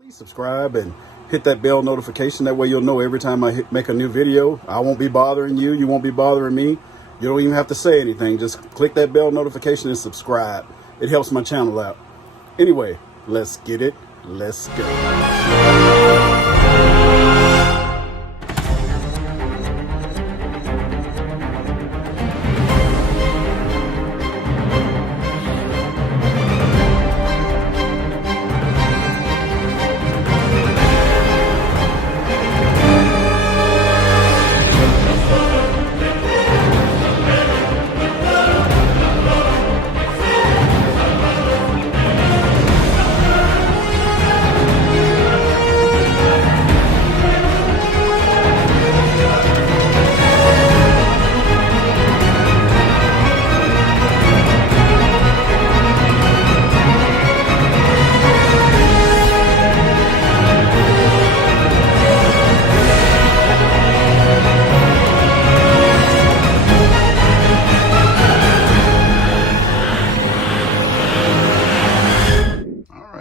Please subscribe and hit that bell notification. That way you'll know every time I make a new video. I won't be bothering you. You won't be bothering me. You don't even have to say anything. Just click that bell notification and subscribe. It helps my channel out. Anyway, let's get it. Let's go.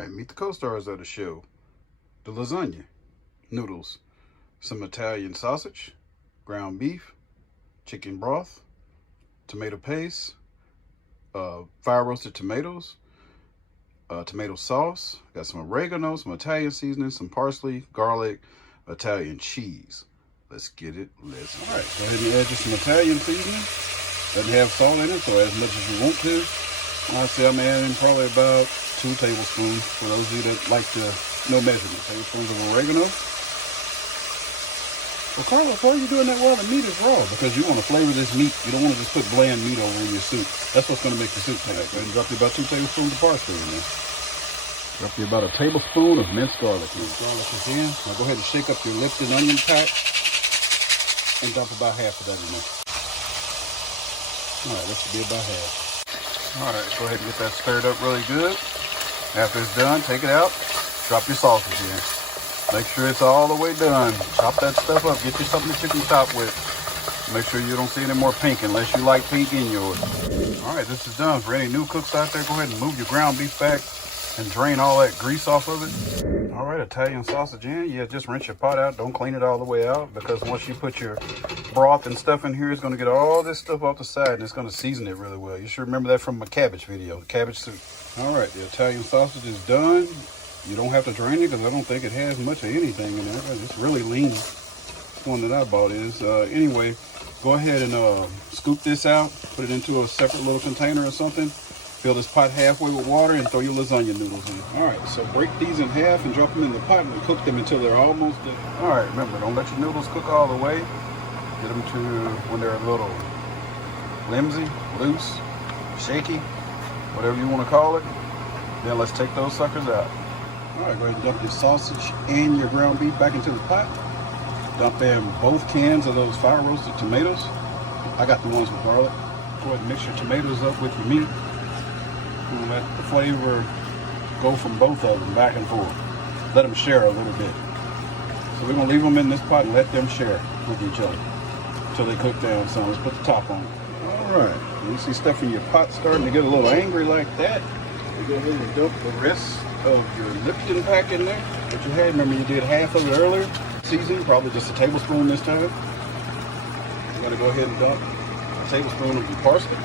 Meet the co-stars of the show. The lasagna, noodles, some Italian sausage, ground beef, chicken broth, tomato paste, fire roasted tomatoes, tomato sauce, got some oregano, some Italian seasoning, some parsley, garlic, Italian cheese. Let's get it. All right, go ahead and add just some Italian seasoning. Doesn't have salt in it, so add as much as you want to. I'd say I'm adding probably about 2 tablespoons for those of you that like to know measurement. Tablespoons of oregano. Well, Carlos, why are you doing that while the meat is raw? Because you want to flavor this meat. You don't want to just put bland meat over your soup. That's what's going to make the soup taste. Go ahead and drop you about 2 tablespoons of parsley in there. Drop you about a tablespoon of minced garlic. Minced garlic is in. Now go ahead and shake up your Lipton onion pack and dump about half of that in there. All right, that should be about half. All right, go ahead and get that stirred up really good. After it's done, take it out, drop your sausage in. Make sure it's all the way done. Chop that stuff up, get you something that you can chop with. Make sure you don't see any more pink unless you like pink in yours. All right, this is done. For any new cooks out there, go ahead and move your ground beef back and drain all that grease off of it. All right, Italian sausage in. Yeah, just rinse your pot out. Don't clean it all the way out, because once you put your broth and stuff in here, it's going to get all this stuff off the side and it's going to season it really well. You should remember that from my cabbage video, cabbage soup. All right, the Italian sausage is done. You don't have to drain it because I don't think it has much of anything in there. It's really lean. This one that I bought is. Anyway, go ahead and scoop this out, put it into a separate little container or something. Fill this pot halfway with water and throw your lasagna noodles in. All right, so break these in half and drop them in the pot and cook them until they're almost done. All right, remember, don't let your noodles cook all the way. Get them to when they're a little flimsy, loose, shaky, whatever you want to call it. Then let's take those suckers out. All right, go ahead and dump your sausage and your ground beef back into the pot. Dump in both cans of those fire roasted tomatoes. I got the ones with garlic. Go ahead and mix your tomatoes up with your meat. And let the flavor go from both of them back and forth. Let them share a little bit. So we're gonna leave them in this pot and let them share with each other until they cook down some. Let's put the top on. All right, you see stuff in your pot starting to get a little angry like that. You go ahead and dump the rest of your Lipton pack in there that you had. Remember, you did half of it earlier. Seasoning, probably just a tablespoon this time. You're gonna go ahead and dump a tablespoon of your parsley.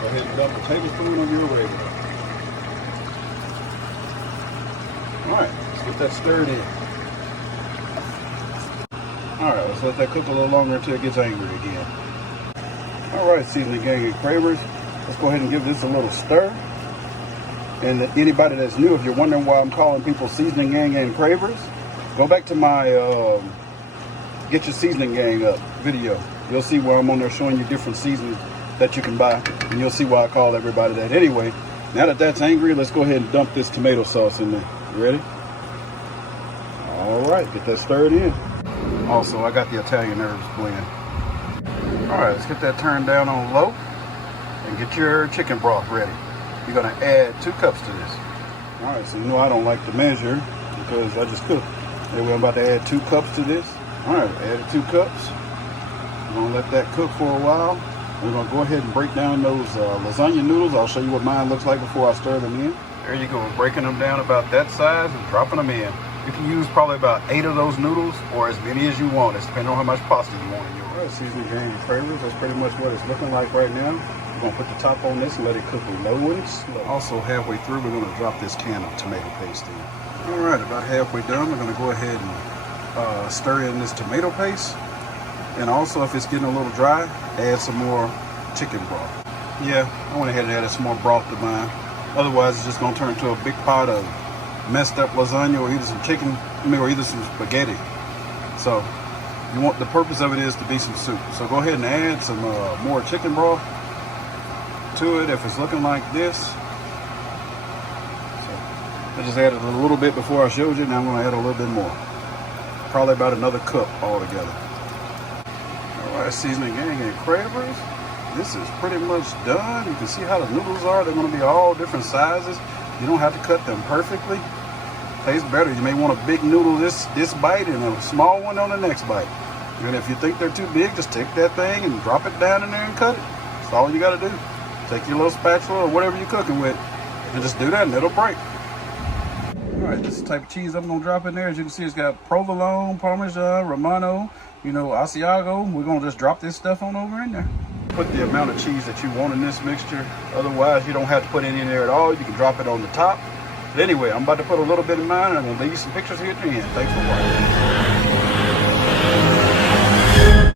Go ahead and dump a tablespoon of your oregano. All right, let's get that stirred in. All right, let's let that cook a little longer until it gets angry again. All right, seasoning gang and cravers, let's go ahead and give this a little stir. And anybody that's new, if you're wondering why I'm calling people seasoning gang and cravers, go back to my Get Your Seasoning Gang Up video. You'll see where I'm on there showing you different seasonings that you can buy, and you'll see why I call everybody that. Anyway, now that that's angry, let's go ahead and dump this tomato sauce in there. You ready? All right, get that stirred in. Also, I got the Italian herbs blend. All right, let's get that turned down on low and get your chicken broth ready. You're gonna add 2 cups to this. All right, so you know I don't like to measure because I just cook. Anyway, I'm about to add 2 cups to this. All right, added 2 cups. We're gonna let that cook for a while. We're gonna go ahead and break down those lasagna noodles. I'll show you what mine looks like before I stir them in. There you go, breaking them down about that size and dropping them in. You can use probably about 8 of those noodles or as many as you want. It's depending on how much pasta you want in yours. All right, seasoning gang and cravers. That's pretty much what it's looking like right now. We're gonna put the top on this and let it cook low and slow. Also, halfway through, we're gonna drop this can of tomato paste in. All right, about halfway done, we're gonna go ahead and stir in this tomato paste. And also, if it's getting a little dry, add some more chicken broth. Yeah, I went ahead and added some more broth to mine. Otherwise, it's just gonna turn into a big pot of messed up lasagna or either some chicken, or either some spaghetti. So, the purpose of it is to be some soup. So go ahead and add some more chicken broth to it if it's looking like this. So, I just added a little bit before I showed you. Now I'm gonna add a little bit more. Probably about another cup altogether. All right, seasoning gang and cravers. This is pretty much done. You can see how the noodles are. They're gonna be all different sizes. You don't have to cut them perfectly. Tastes better. You may want a big noodle this bite and a small one on the next bite. And if you think they're too big, just take that thing and drop it down in there and cut it. That's all you gotta do. Take your little spatula or whatever you're cooking with and just do that and it'll break. All right, this is the type of cheese I'm gonna drop in there. As you can see, it's got provolone, parmesan, romano, Asiago. We're gonna just drop this stuff on over in there. Put the amount of cheese that you want in this mixture. Otherwise, you don't have to put any in there at all. You can drop it on the top. But anyway, I'm about to put a little bit in mine, and I'm going to leave you some pictures here at the end. Thanks for watching.